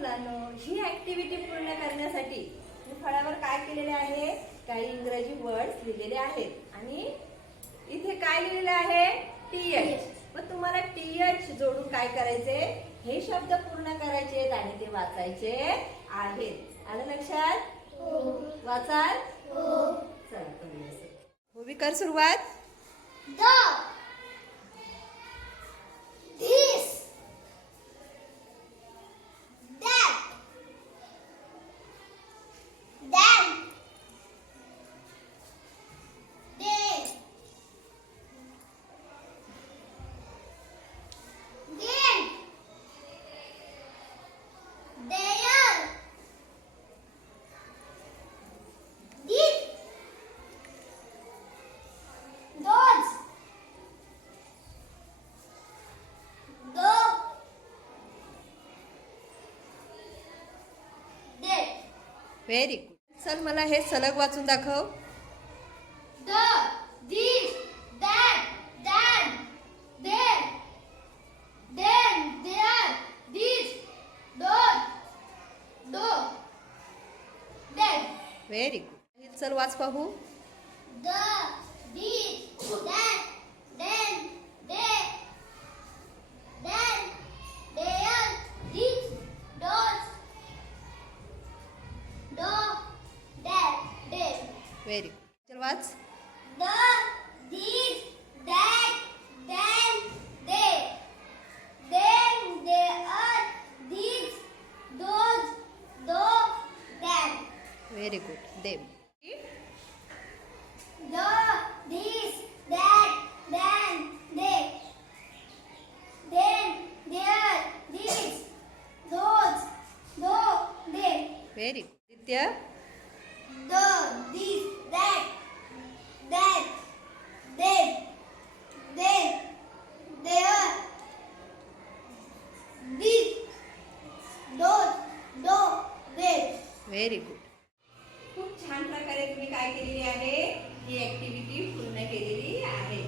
मुलांनो, ही ऍक्टिव्हिटी पूर्ण करण्यासाठी मी फळ्यावर काय केलेले आहे, काही इंग्रजी वर्ड्स लिहिलेले आहेत आणि इथे काय लिहिलेले आहे, टीएच. मग तुम्हाला टीएच जोडून काय करायचे, हे शब्द पूर्ण करायचे आहेत आणि ते वाचायचे आहेत. आलं लक्षात? वाचाल? चला करूया. होवी कर सुरुवात. Very good. चल मला हे सलग वाचून दाखव. Very good. चल वाच पाहू. Very good. चल वाच. Very good. देम. Very good. नित्य. Very good. खूप छान प्रकारे तुम्ही काय केलेली आहे, ही ऍक्टिव्हिटी पूर्ण केलेली आहे.